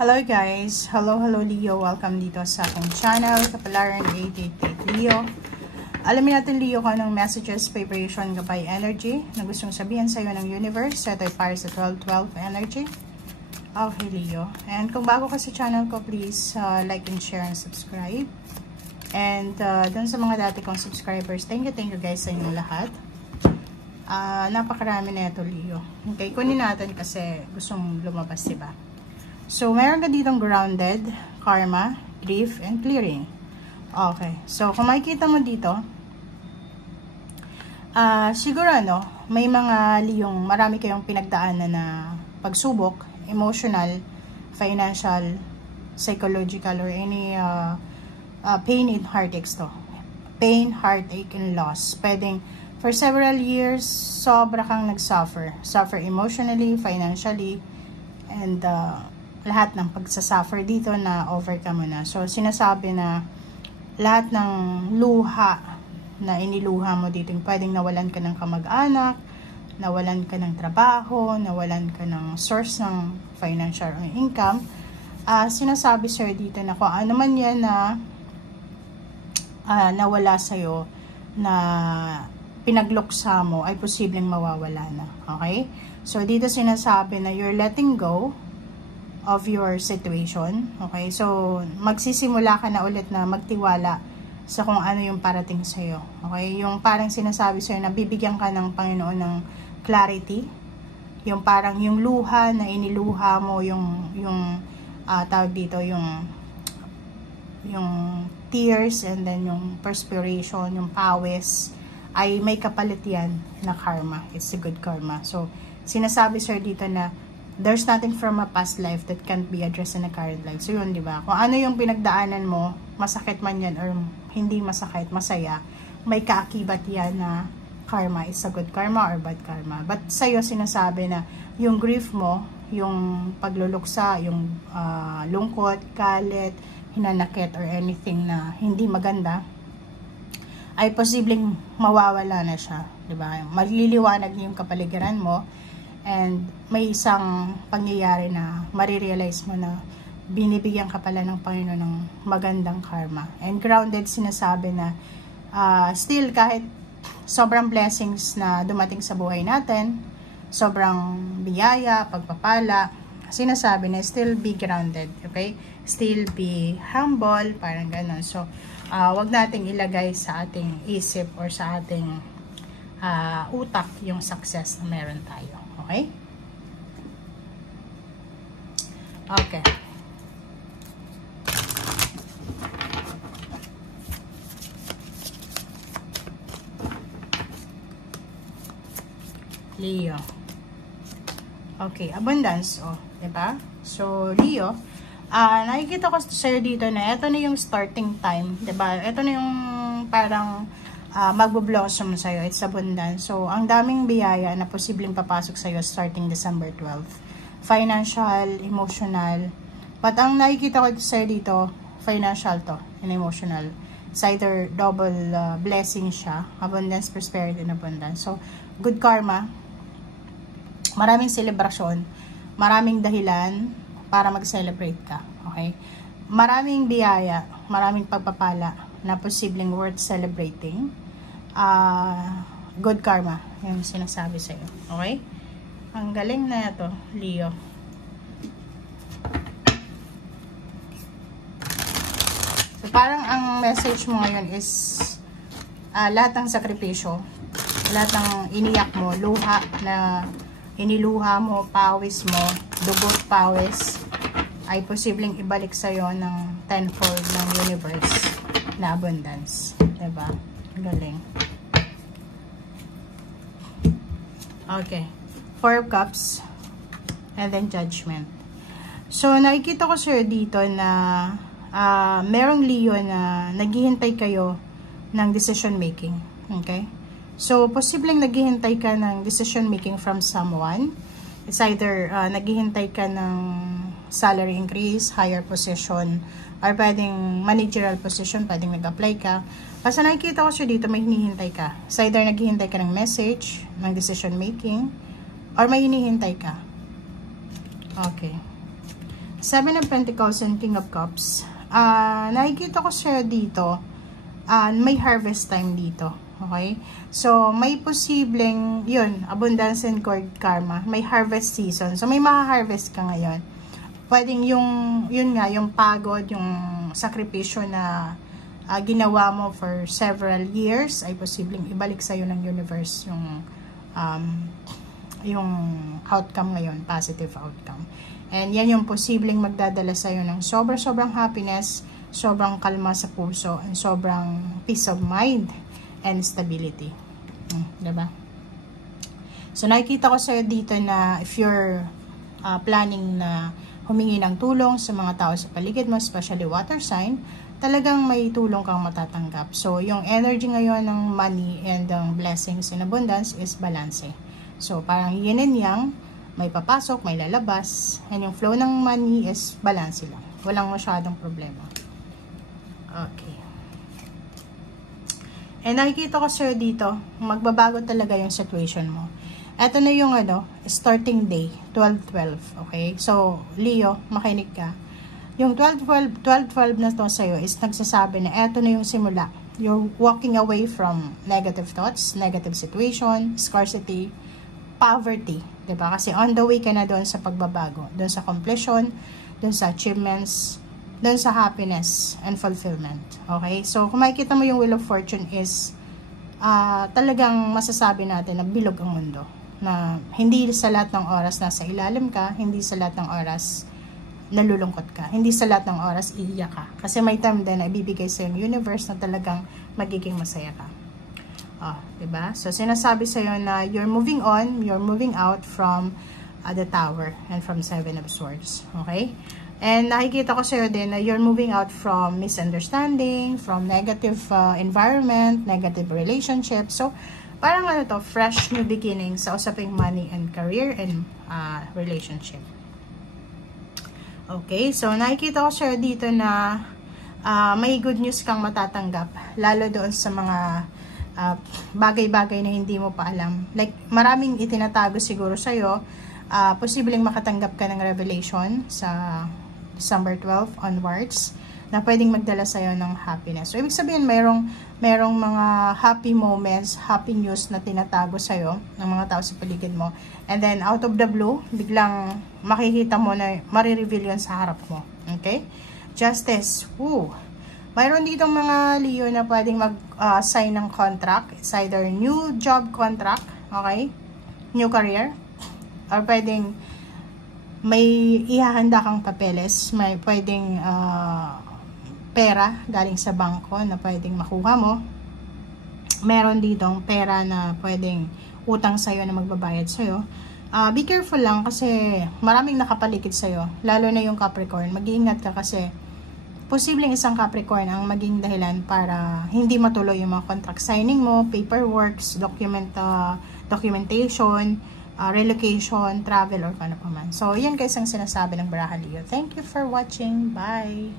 Hello guys! Hello Leo! Welcome dito sa aking channel, Kapalaran 888 Leo. Alamin natin Leo kung anong messages, vibration, gabay energy na gustong sabihin sa iyo ng universe. Ito ay para sa 12-12 energy. Okay Leo. And kung bago ka sa channel ko, please like and share and subscribe. And dun sa mga dati kong subscribers, thank you guys sa inyo lahat. Napakarami na ito Leo. Okay, kunin natin kasi gustong lumabas, diba? So, meron ka ditong grounded, karma, grief, and clearing. Okay. So, kung makikita mo dito, siguro may mga liyong marami kayong pinagdaanan na pagsubok, emotional, financial, psychological, or any pain and heartaches to. Pain, heartache, and loss. Pwedeng, for several years, sobra kang nag-suffer. Suffer emotionally, financially, and lahat ng pagsasuffer dito na overcome mo na. So, sinasabi na lahat ng luha na iniluha mo dito, pwedeng nawalan ka ng kamag-anak, nawalan ka ng trabaho, nawalan ka ng source ng financial income. Sinasabi sir dito na kung ano man yan na nawala sa'yo, na pinagluksa mo, ay posibleng mawawala na. Okay? So, dito sinasabi na you're letting go of your situation. Okay, so magsisimula ka na ulit na magtiwala sa kung ano yung parating sa'yo. Okay, yung parang sinasabi sa'yo na bibigyan ka ng Panginoon ng clarity, yung parang yung luha na iniluha mo, yung tawag dito, yung tears, and then yung perspiration, yung pawis, ay may kapalit yan na karma. It's a good karma. So sinasabi sir dito na there's nothing from a past life that can't be addressed in a current life. So yun, di ba? Kung ano yung pinagdaanan mo, masakit man yan or hindi masakit, masaya, may kaakibat yan na karma is a good karma or bad karma. But sa'yo sinasabi na yung grief mo, yung pagluluksa, yung lungkot, galit, hinanakit, or anything na hindi maganda, ay posibleng mawawala na siya. Di ba? Magliliwanag yung kapaligiran mo. And may isang pangyayari na marirealize mo na binibigyan ka pala ng Panginoon ng magandang karma. And grounded, sinasabi na still kahit sobrang blessings na dumating sa buhay natin, sobrang biyaya, pagpapala, sinasabi na still be grounded, okay? Still be humble, parang ganun. So, wag nating ilagay sa ating isip or sa ating utak yung success na meron tayo. Okay? Okay. Leo. Okay, abundance. Oh, diba? So, Leo, nakikita ko sa'yo dito na ito na yung starting time. Diba? Ito na yung parang magbo-blossom sa'yo. It's abundance. So, ang daming biyaya na posibleng papasok sa'yo starting December 12. Financial, emotional. But ang nakikita ko sa'yo dito, financial to and emotional. It's either double blessing siya. Abundance, prosperity, and abundance. So, good karma. Maraming celebration. Maraming dahilan para mag-celebrate ka. Okay? Maraming biyaya. Maraming pagpapala na posibleng worth celebrating. Good karma yung sinasabi sa iyo. Okay? Ang galing na ito, Leo. So, parang ang message mo ngayon is lahat ng sakripisyo, lahat ng iniyak mo, luha na iniluha mo, pawis mo, dugot pawis, ay posibleng ibalik sa iyo ng tenfold ng universe na abundance. Diba? Galing. Okay. 4 of Cups. And then Judgment. So, nakikita ko sir dito na merong Leo na naghihintay kayo ng decision making. Okay? So, posibleng naghihintay ka ng decision making from someone. It's either naghihintay ka ng salary increase, higher position, or pwedeng managerial position, pwedeng nag-apply ka. Basta nakikita ko siya dito, may hinihintay ka. It's either naghihintay ka ng message, ng decision making, or may hinihintay ka. Okay. Seven of Pentacles and King of Cups. Nakikita ko sa'yo dito, may harvest time dito. Okay? So, may posibleng, yun, abundance and good karma. May harvest season. So, may maha-harvest ka ngayon. Pwedeng yun nga, yung pagod, yung sakripisyo na ginawa mo for several years, ay posibleng ibalik sa'yo ng universe yung outcome ngayon, positive outcome. And yan yung posibleng magdadala sa'yo ng sobrang happiness, sobrang kalma sa puso, and sobrang peace of mind and stability. Diba? So, nakikita ko sa'yo dito na if you're planning na humingi ng tulong sa mga tao sa paligid mo, especially water sign, talagang may tulong kang matatanggap. So, yung energy ngayon ng money and blessings in abundance is balance. So, parang yin and yang, may papasok, may lalabas, and yung flow ng money is balance lang. Walang masyadong problema. Okay. And nakikita ko sir dito, magbabago talaga yung situation mo. Ito na yung starting day, 12-12, okay? So, Leo, makinig ka. Yung 12-12 na to sa'yo is nagsasabi na ito na yung simula. You're walking away from negative thoughts, negative situation, scarcity, poverty, diba? Kasi on the way ka na doon sa pagbabago, doon sa completion, doon sa achievements, doon sa happiness and fulfillment. Okay? So, kung makikita mo yung Wheel of Fortune is talagang masasabi natin na bilog ang mundo. Na hindi sa lahat ng oras nasa ilalim ka, hindi sa lahat ng oras nalulungkot ka, hindi sa lahat ng oras iiyak ka. Kasi may time din na ibibigay sa yung universe na talagang magiging masaya ka. Diba? So, sinasabi sa'yo na you're moving on, you're moving out from the Tower and from Seven of Swords. Okay? And nakikita ko sa'yo din na you're moving out from misunderstanding, from negative environment, negative relationship. So, parang fresh new beginning sa usaping money and career and relationship. Okay, so nakikita ko sa'yo dito na may good news kang matatanggap, lalo doon sa mga bagay-bagay na hindi mo pa alam. Like, maraming itinatago siguro sa'yo, posibleng makatanggap ka ng revelation sa December 12 onwards, na pwedeng magdala sa'yo ng happiness. So, ibig sabihin, merong mga happy moments, happy news na tinatago sa'yo ng mga tao sa paligid mo. And then, out of the blue, biglang makikita mo na marireveal yun sa harap mo. Okay? Justice. Woo! Mayroon ditong mga Leo na pwedeng mag-sign ng contract. It's either new job contract, okay? New career. Or pwedeng may ihahanda kang papeles. May pwedeng pera galing sa bangko na pwedeng makuha mo. Meron ditong pera na pwedeng utang sa'yo na magbabayad sa'yo. Be careful lang kasi maraming nakapaligid sa'yo. Lalo na yung Capricorn. Mag-iingat ka kasi posibleng isang Capricorn ang maging dahilan para hindi matuloy yung mga contract signing mo, paperworks, documentation, relocation, travel, or ano pa man. So, yan guys ang sinasabi ng Baraha Leo. Thank you for watching. Bye!